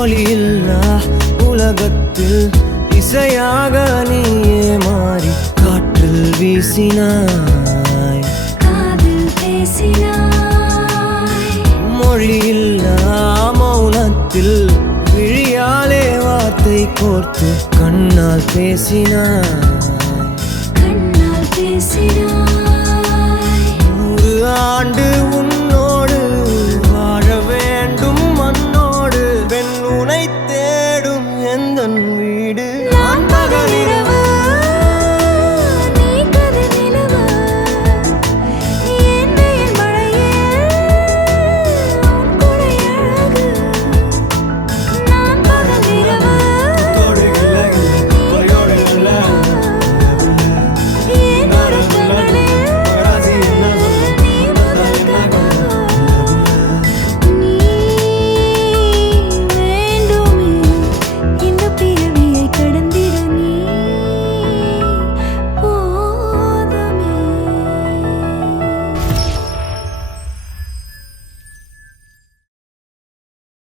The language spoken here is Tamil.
ஒளியில்லா உலகத்தில் இசையாக நீயே மாறி காற்றில் வீசினாய், காதில் பேசினாய். மொழியில்லா மௌனத்தில் விழியாலே வார்த்தை கோர்த்து கண்ணால் பேசினாய், கண்ணால் பேசினாய். 100 ஆண்டு உன்